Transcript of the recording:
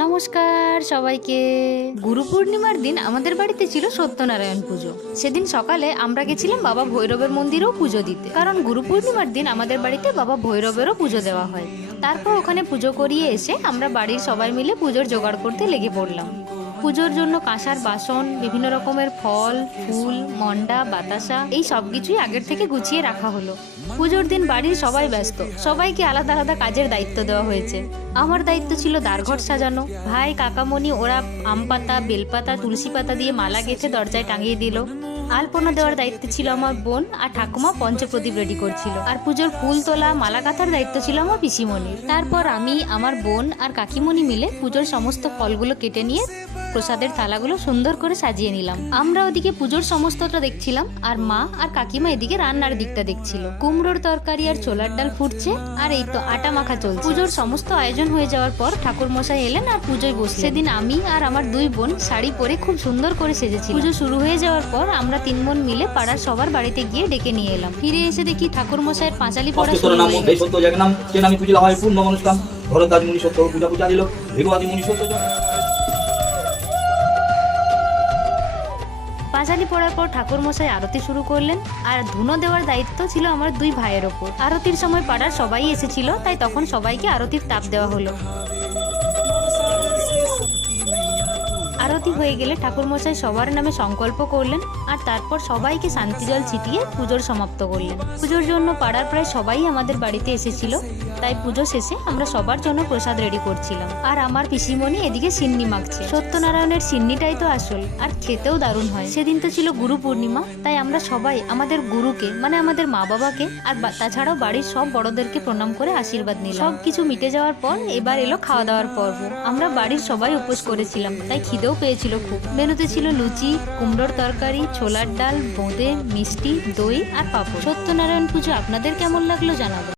নমস্কার সবাইকে। গুরু পূর্ণিমার দিন আমাদের বাড়িতে ছিল সত্যনারায়ণ পুজো। সেদিন সকালে আমরা গেছিলাম বাবা ভৈরবের মন্দিরেও পুজো দিতে, কারণ গুরু পূর্ণিমার দিন আমাদের বাড়িতে বাবা ভৈরবেরও পুজো দেওয়া হয়। তারপর ওখানে পুজো করিয়ে এসে আমরা বাড়ির সবাই মিলে পুজোর জোগাড় করতে লেগে পড়লাম। পুজোর জন্য কাঁসার বাসন, বিভিন্ন রকমের ফল, ফুল, মন্ডা, বাতাসা, এই সব কিছুই আগের থেকে গুছিয়ে রাখা হলো। পুজোর দিন বাড়ির সবাই ব্যস্ত, সবাইকে আলাদা আলাদা কাজের দায়িত্ব দেওয়া হয়েছে। আমার দায়িত্ব ছিল দ্বারঘর সাজানো। ভাই কাকামণি ওরা আম পাতা, বেলপাতা, তুলসী পাতা দিয়ে মালা গেঁথে দরজায় টাঙিয়ে দিল। আলপনা দেওয়ার দায়িত্ব ছিল আমার বোন, আর ঠাকুমা পঞ্চপ্রদীপ রেডি করছিল। আর পুজোর ফুল তোলা, মালা গাঁথার দায়িত্ব ছিল আমার পিসিমণির। তারপর আমি, আমার বোন আর কাকিমণি মিলে পুজোর সমস্ত ফলগুলো কেটে নিয়ে প্রসাদের থালাগুলো সুন্দর করে সাজিয়ে নিলাম। আমরা ওদিকে পুজোর সমস্তটা দেখছিলাম, আর মা আর কাকিমা এদিকে রান্নার দিকটা দেখছিল। কুমড়োর তরকারি আর ছোলার ডাল ফুটছে, আর এই তো আটা মাখা চলছে। পুজোর সমস্ত আয়োজন হয়ে যাওয়ার পর ঠাকুর মশাই এলেন আর পুজোয় বসলেন। সেদিন আমি আর আমার দুই বোন শাড়ি পরে খুব সুন্দর করে সেজেছি। পুজো শুরু হয়ে যাওয়ার পর আমরা তিন বোন মিলে পাড়ার সবার বাড়িতে গিয়ে ডেকে নিয়ে এলাম। ফিরে এসে দেখি ঠাকুর মশাইয়ের পাঁচালি পড়া শুরু হয়ে গেছে। পাঁচালি পড়ার পর ঠাকুর মশাই আরতি শুরু করলেন, আর ধুনো দেওয়ার দায়িত্ব ছিল আমার দুই ভাইয়ের ওপর। আরতির সময় পাড়ার সবাই এসেছিল, তাই তখন সবাইকে আরতির তাপ দেওয়া হলো। আরতি হয়ে গেলে ঠাকুর মশাই সবার নামে সংকল্প করলেন, আর তারপর সবাইকে শান্তি জল ছিটিয়ে পুজোর সমাপ্ত করলেন। পুজোর জন্য পাড়ার প্রায় সবাই আমাদের বাড়িতে এসেছিল, তাই পুজো শেষে আমরা সবার জন্য প্রসাদ রেডি করছিলাম। আর আমার পিসিমণি এদিকে সিন্নি মাখছে। সত্যনারায়ণের সিন্নিটাই তো আসল, আর খেতেও দারুণ হয়। সেদিন তো ছিল গুরু পূর্ণিমা, তাই আমরা সবাই আমাদের গুরুকে, মানে আমাদের মা বাবাকে, আর তাছাড়াও বাড়ির সব বড়দেরকে প্রণাম করে আশীর্বাদ নিলাম। সব কিছু মিটে যাওয়ার পর এবার এলো খাওয়া দাওয়ার পর্ব। আমরা বাড়ির সবাই উপোস করেছিলাম, তাই খিদেও পেয়েছিল খুব। মেনুতে ছিল লুচি, কুমড়োর তরকারি, ছোলার ডাল, বোঁদে, মিষ্টি, দই আর পাঁপড়। সত্যনারায়ণ পুজো আপনাদের কেমন লাগলো জানাবেন।